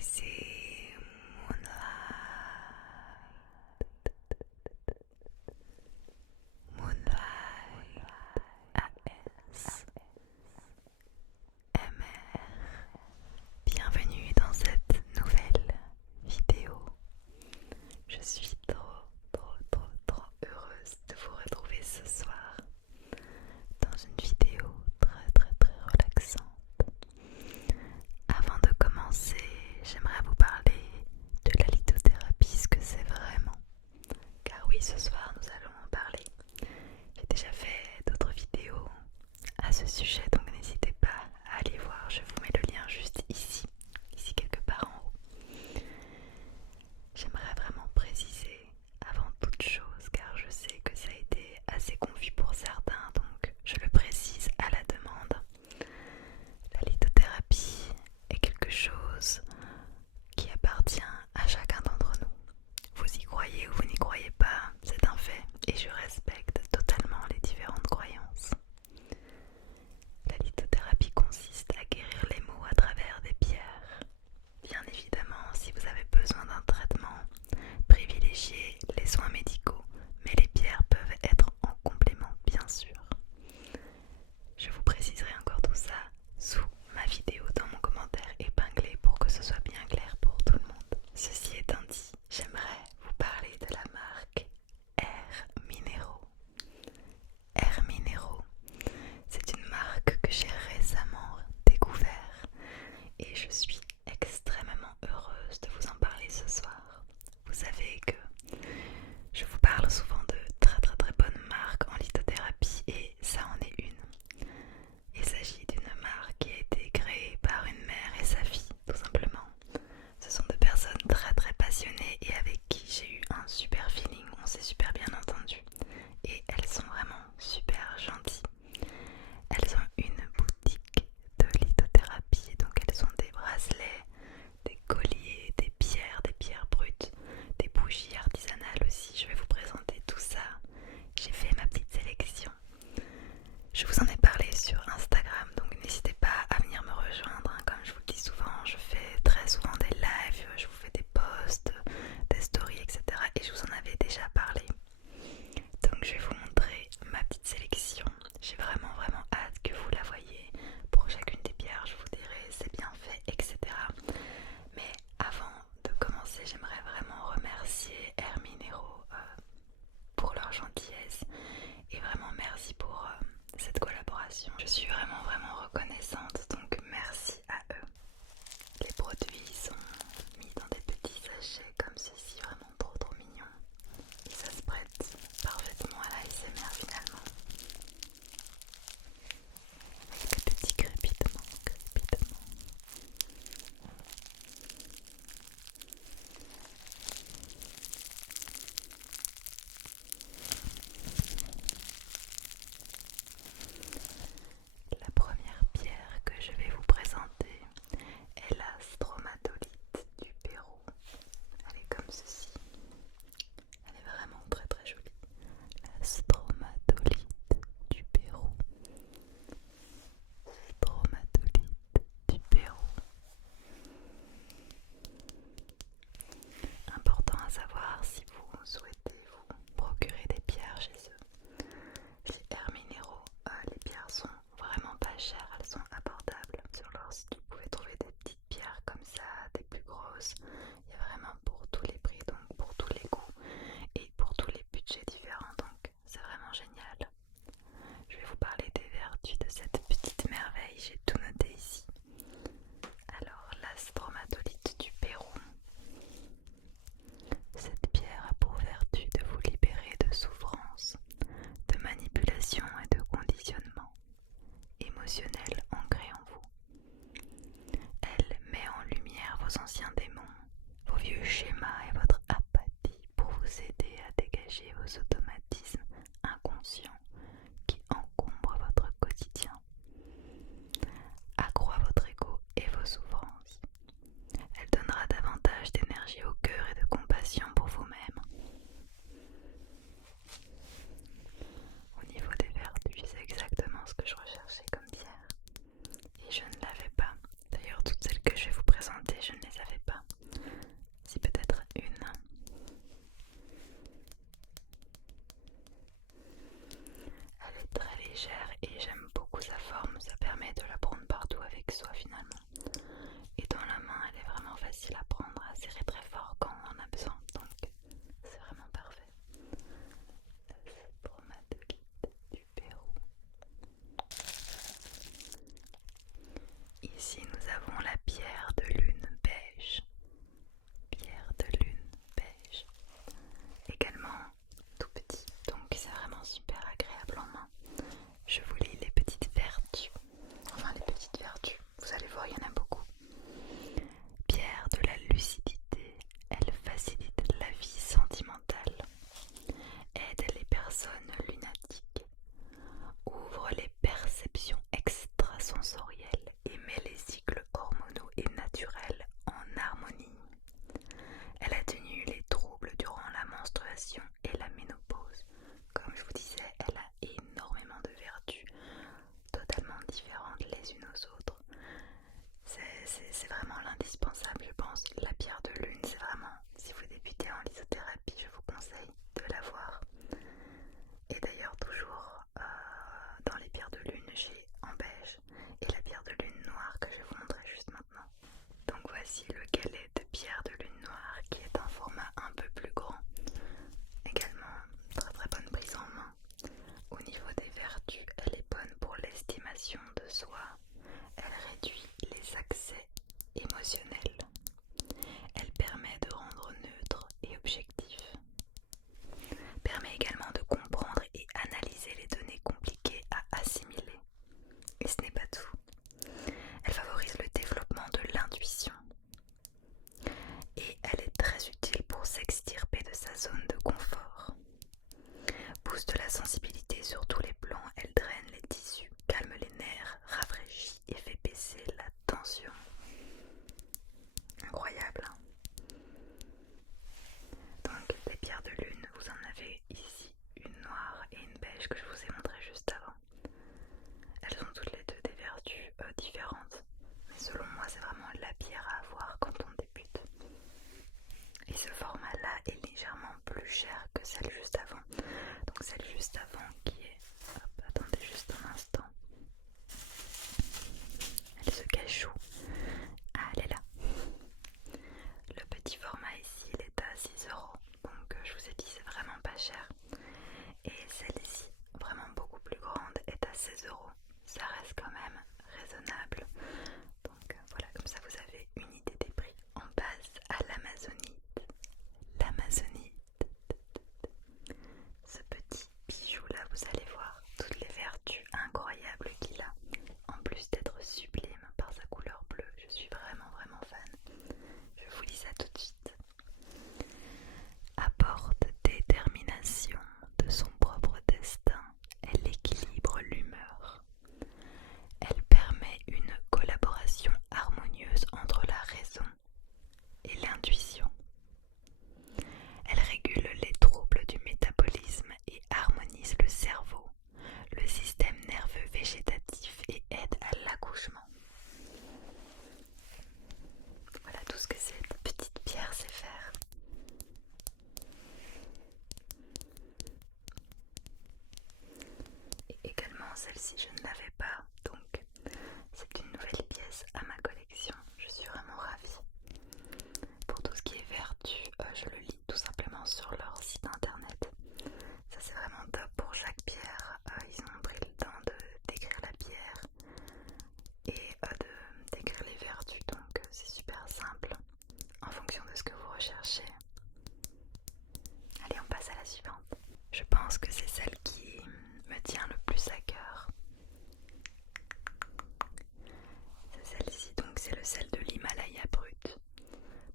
c'est Moonlight ASMR. Bienvenue dans cette nouvelle vidéo. Je suis trop heureuse de vous retrouver ce soir dans une vidéo très relaxante. Avant de commencer, j'aimerais vous parler de la lithothérapie, ce que c'est vraiment. Car oui, ce soir nous allons en parler. J'ai déjà fait d'autres vidéos à ce sujet, donc n'hésitez pas à aller voir. Je vous mets le lien juste ici quelque part en haut. J'aimerais vraiment préciser avant toute chose, car je sais que ça a été assez confus pour certains, donc je le précise à la demande. La lithothérapie est quelque chose qui appartient à chacun d'entre nous. Vous y croyez ou vous n'y croyez pas, c'est un fait, et je respecte totalement les différentes croyances. La lithothérapie consiste à guérir les maux à travers des pierres. Bien évidemment, si vous avez besoin d'un traitement, privilégiez les soins médicaux, mais les pierres peuvent être en complément, bien sûr. Je vous préciserai encore tout ça sous ma vidéo dans mon commentaire épinglé pour que ce soit bien clair pour tout le monde. Ceci étant dit, j'aimerais vous parler de la marque Air Minéraux. Air Minéraux, c'est une marque que j'ai récemment découvert et je suis extrêmement heureuse de vous en parler ce soir. Vous savez que je vous parle souvent de très bonnes marques en lithothérapie et ça en est une. Il s'agit d'une marque qui a été créée par une mère et sa fille, tout simplement. Ce sont deux personnes très passionnées et avec qui j'ai eu un super feeling, on s'est super bien entendu. Et elles sont vraiment super gentilles. Elles ont une boutique de lithothérapie, donc elles ont des bracelets, des colliers, des pierres brutes, des bougies artisanales aussi. Je vais vous présenter tout ça. J'ai fait ma petite sélection. Je vous en ai parlé sur Instagram, donc n'hésitez pas à venir me rejoindre. Comme je vous le dis souvent, je fais très souvent des lives, je vous fais des posts, des stories, etc. Et je vous en avais déjà parlé. Donc je vais vous montrer ma petite sélection. J'ai vraiment hâte que vous la voyez. Pour chacune des pierres, je vous dirai c'est bien fait, etc. Mais avant de commencer, j'aimerais vraiment remercier Air Minéraux pour leur gentillesse et vraiment merci pour cette collaboration. Je suis vraiment reconnaissante, donc merci à eux. Les produits sont mis dans des petits sachets comme ceci, vraiment trop mignon. Et ça se prête parfaitement à la l'ASMR finalement. Avec des petits crépitements. La première pierre que je vais vous présenter est la stromatolite du Pérou. Elle est comme ceci. Elle est vraiment très jolie. La stromatolite du Pérou. Stromatolite du Pérou. Important à savoir si vous souhaitez vous procurer des pierres chez eux. Chez Air Minéraux, les pierres sont vraiment pas chères, elles sont abordables. Sur leur site, vous pouvez trouver des petites pierres comme ça, des plus grosses. Il y a vraiment pour tous les prix, donc pour tous les goûts et pour tous les budgets différents, donc c'est vraiment génial. Je vais vous parler des vertus de cette petite merveille, j'ai tout noté ici. Alors, la stromatolite du Pérou. Cette pierre a pour vertu de vous libérer de souffrances, de manipulation et de conditionnement émotionnel ancré en vous. Elle met en lumière vos anciens démons, vos vieux schémas et votre apathie pour vous aider à dégager vos automatismes inconscients qui encombrent votre quotidien, accroît votre ego et vos souffrances. Elle donnera davantage d'énergie au cœur et de compassion pour vous-même. Au niveau des vertus, c'est exactement ce que je recherchais comme pierre. Et je ne l'avais pas. D'ailleurs, toutes celles que je vais vous présenter, je ne les avais pas. chère que celle juste avant. Donc celle juste avant qui est... Hop, attendez juste un instant. Elle se cache où? Ah, elle est là. Le petit format ici, il est à 6 euros. Donc je vous ai dit, c'est vraiment pas cher. Et celle-ci, vraiment beaucoup plus grande, est à 16 euros. Ça reste quand même raisonnable. Donc voilà, comme ça vous avez une idée des prix. On passe à l'amazonite. L'amazonite. Ce petit bijou là, vous allez voir toutes les vertus incroyables qu'il a. En plus d'être sublime par sa couleur bleue, je suis vraiment fan. Je vous lis ça tout de suite. Apporte détermination de son propre destin, elle équilibre l'humeur. Elle permet une collaboration harmonieuse entre la raison et l'intuition. Elle régule les troubles du métabolisme et harmonise le cerveau, le système nerveux végétatif et aide à l'accouchement. Voilà tout ce que cette petite pierre sait faire. Et également celle-ci je ne l'avais pas, donc c'est une nouvelle pièce à ma collection. Je suis vraiment ravie. Pour tout ce qui est vertu, je le lis tout simplement sur leur site internet. Ça c'est vraiment top pour chaque pierre. Ils ont pris le temps de décrire la pierre et de décrire les vertus, donc c'est super simple en fonction de ce que vous recherchez. Allez, on passe à la suivante. Je pense que c'est celle qui me tient le plus à cœur. C'est celle-ci, donc c'est le sel de l'Himalaya brut.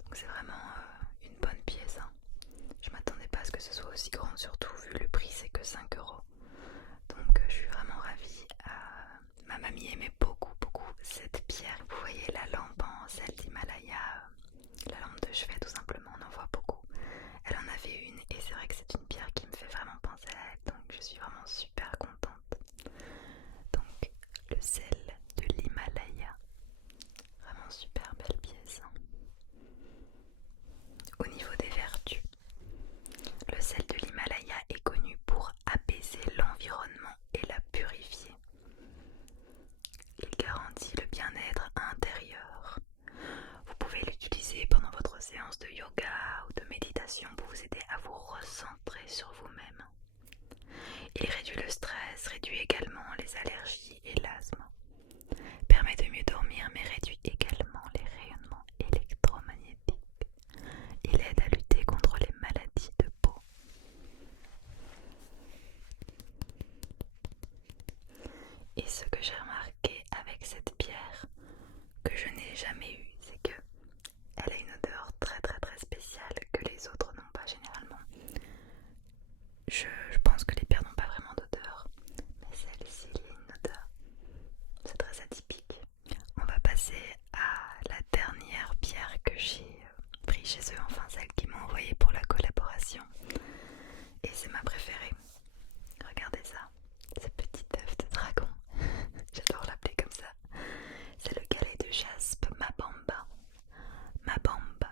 Donc c'est vraiment une bonne pièce. Je m'attendais pas à ce que ce soit aussi grand, surtout vu le prix, c'est que 5 euros. Donc je suis vraiment ravie. Ma mamie aimait beaucoup cette pierre. Vous voyez la lampe en sel d'Himalaya, la lampe de chevet tout simplement, on en voit beaucoup. Elle en avait une et c'est vrai que c'est une pierre qui me fait vraiment penser à elle, donc je suis vraiment super contente. Donc le sel de l'Himalaya, vraiment super belle pièce. Au niveau des vertus, le sel de l'Himalaya est connu pour apaiser l'environnement et la purifier. Il garantit le bien-être intérieur. Vous pouvez l'utiliser pendant votre séance de yoga ou de méditation pour vous aider à vous recentrer sur vous-même. Il réduit le stress, réduit également les allergies et l'asthme. Permet de mieux dormir mais réduit également les rayonnements électromagnétiques. Il aide à lutter contre les maladies de peau. Et ce que j'ai remarqué avec cette pierre, que je n'ai jamais eu, c'est que elle a une odeur très spéciale que les autres n'ont pas généralement. Je pense que les pierres n'ont pas vraiment d'odeur, mais celle-ci il y a une odeur. C'est très atypique. On va passer à la dernière pierre que j'ai pris chez eux, enfin celle qu'ils m'ont envoyée pour la collaboration. Et c'est ma préférée. Regardez ça, ce petit œuf de dragon. J'adore l'appeler comme ça. C'est le galet de jaspe Mabamba. Mabamba.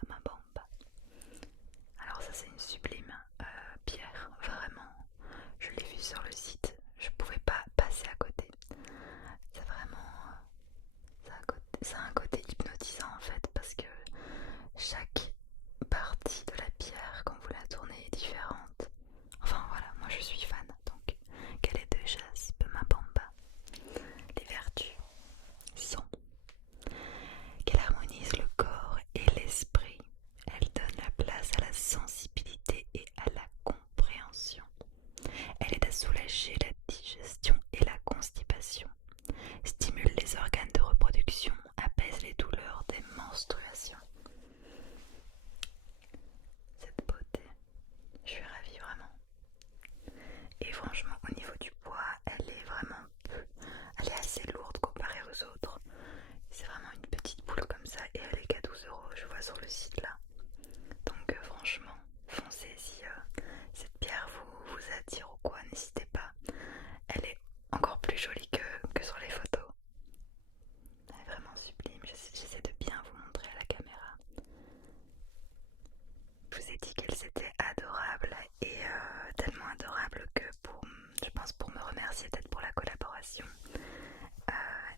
Alors ça c'est une sublime pierre, vraiment. Je l'ai vue sur le site, je pouvais pas passer à côté. C'est vraiment... ça a un côté hypnotisant en fait, parce que chaque partie de la pierre, quand vous la tournez, est différente. Enfin voilà, moi je suis fan. Donc, galet de jaspe Mabamba. Les vertus sont qu'elle harmonise le corps et l'esprit. Elle donne la place à la sensibilité et à la compréhension. Elle aide à soulager la digestion et la constipation. Stimule les organes de reproduction, apaise les douleurs des menstruations. Cette beauté, je suis ravie vraiment. Et franchement, au niveau du poids, elle est assez lourde comparée aux autres. C'est vraiment une petite boule comme ça et elle est qu'à 12 euros, je vois sur le site là. Donc franchement, foncez si cette pierre vous attire ou quoi, n'hésitez pas. Elle est collaboration.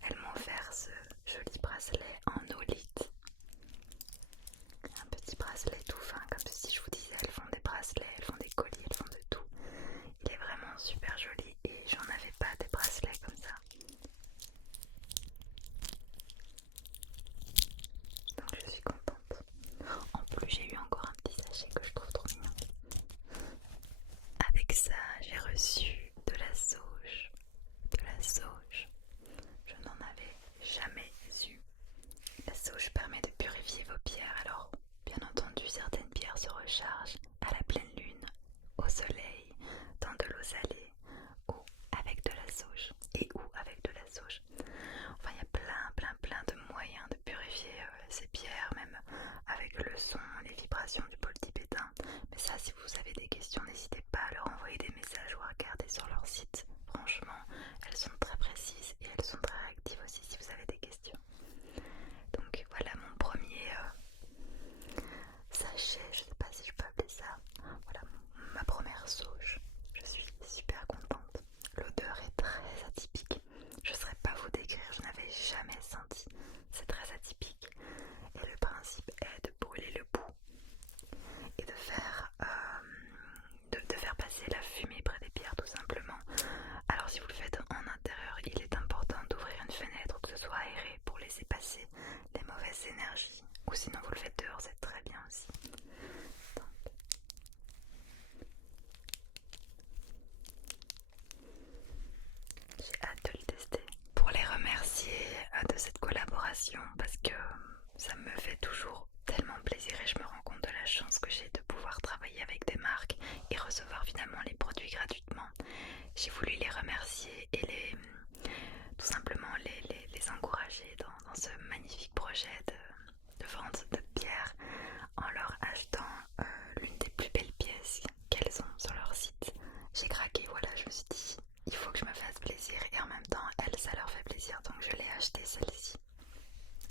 Elles m'ont offert ce joli bracelet en olite. Un petit bracelet tout fin, comme si je vous disais, elles font des bracelets, elles font des colliers, elles font de tout. Il est vraiment super joli et j'en avais pas des bracelets comme ça. Donc je suis contente. En plus j'ai eu encore un petit sachet que je trouve trop mignon. Avec ça j'ai reçu de la sauge. De la sauge. Je n'en avais jamais eu. La sauge permet de purifier vos pierres. Alors bien entendu certaines pierres se rechargent à la pleine lune, au soleil, dans de l'eau salée ou avec de la sauge. Et ou avec de la sauge. Enfin il y a plein de moyens de purifier ces pierres, même avec le son, les vibrations du bol tibétain. Mais ça, si vous avez des questions, n'hésitez pas à leur envoyer des messages ou à regarder sur leur site. Franchement, elles sont très précises et elles sont très réactives aussi si vous avez des questions. Donc voilà mon premier sachet, je sais pas si je peux appeler ça. Voilà ma première sauge. Je suis super contente. L'odeur est très atypique. Je ne saurais pas vous décrire, je n'avais jamais senti. C'est très atypique. Et le principe est de brûler le bout et de faire passer la fumée près des pierres tout simplement. Alors si vous le faites en intérieur, il est important d'ouvrir une fenêtre ou que ce soit aéré pour laisser passer les mauvaises énergies. Ou sinon vous le faites dehors, c'est très bien aussi. Donc. J'ai hâte de le tester. Pour les remercier de cette collaboration parce que ça me fait toujours tellement plaisir et je me rends compte de la chance que j'ai de pouvoir travailler avec des marques et recevoir finalement les produits gratuitement. J'ai voulu les remercier et tout simplement les encourager dans ce magnifique projet de vente de pierres en leur achetant l'une des plus belles pièces qu'elles ont sur leur site. J'ai craqué, voilà, je me suis dit il faut que je me fasse plaisir et en même temps elles, ça leur fait plaisir, donc je l'ai achetée celle-ci.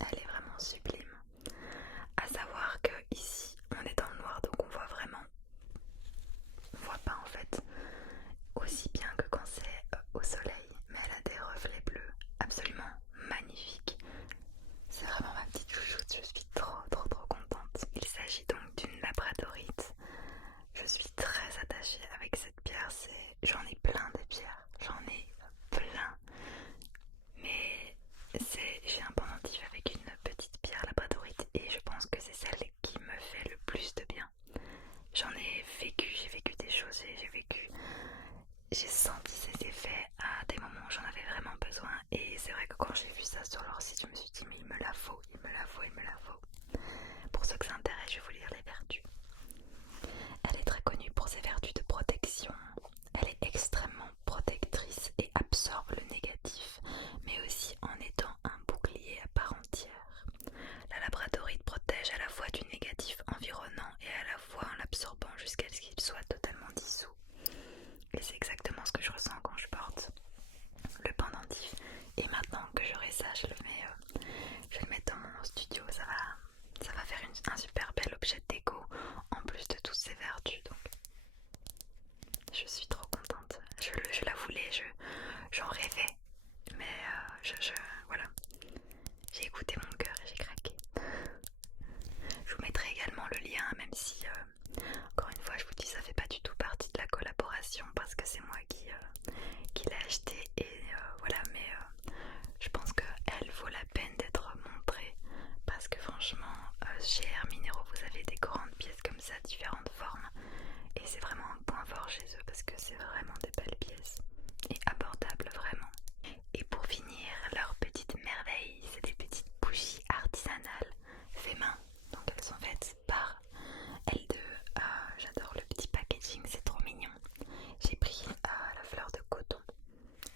Elle est vraiment sublime. À savoir que ici on est dans le noir, donc on voit vraiment, on voit pas en fait aussi bien que quand c'est au soleil, mais elle a des reflets bleus absolument magnifiques. C'est vraiment ma petite chouchoute, je suis trop contente. Il s'agit donc d'une labradorite. Je suis très attachée avec cette pierre, j'en ai plein des pierres, j'en ai plein. Mais j'ai un pendentif avec une petite pierre labradorite et je pense que c'est celle qui me fait le plus de bien. J'en ai vécu, j'ai vécu des choses, j'ai senti ces effets à des moments où j'en avais vraiment besoin. Et c'est vrai que quand j'ai vu ça sur leur site, je me suis dit mais il me la faut. Pour ceux que ça intéresse, je vais vous lire les vertus. Elle est très connue pour ses vertus de protection. Elle est extrêmement protectrice et absorbe le négatif, mais aussi en étant un bouclier à part entière. La labradorite protège à la fois du négatif environnant et à la fois en l'absorbant jusqu'à ce qu'il soit totalement dissous. Et c'est exactement ce que je ressens quand je porte le pendentif. Et maintenant que j'aurai ça, je vais le mettre dans mon studio. Ça va faire un super bel objet de déco en plus de toutes ces vertus. Donc je suis trop contente. Je la voulais, j'en rêvais. Mais voilà. J'ai écouté mon cœur et j'ai craqué. Je vous mettrai également le lien, même si encore une fois je vous dis ça fait pas du tout partie de la collaboration parce que c'est moi qui l'ai acheté et voilà, mais je pense qu'elle vaut la peine d'être montrée parce que franchement chez Air Minéraux vous avez des grandes pièces comme ça, différentes formes, et c'est vraiment un point fort chez eux parce que c'est vraiment des belles pièces et abordables vraiment. Et pour finir, leur petite merveille, c'est des petites bougies artisanales fait main, donc elles sont faites par L2. J'adore le petit packaging, c'est trop mignon. J'ai pris la fleur de coton,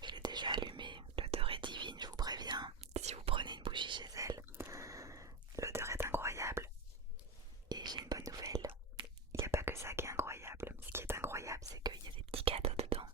je l'ai déjà allumée, l'odeur est divine, je vous préviens. Si vous prenez une bougie chez elle, l'odeur est incroyable. Et j'ai une bonne nouvelle, il n'y a pas que ça qui est incroyable. Ce qui est incroyable, c'est qu'il y a des petits cadeaux dedans.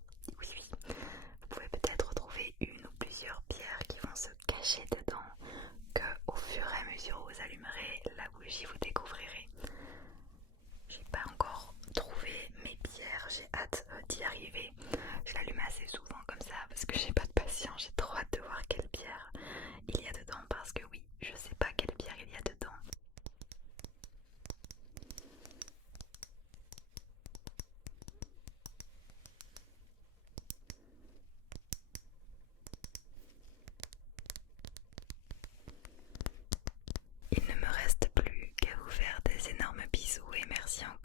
Merci encore.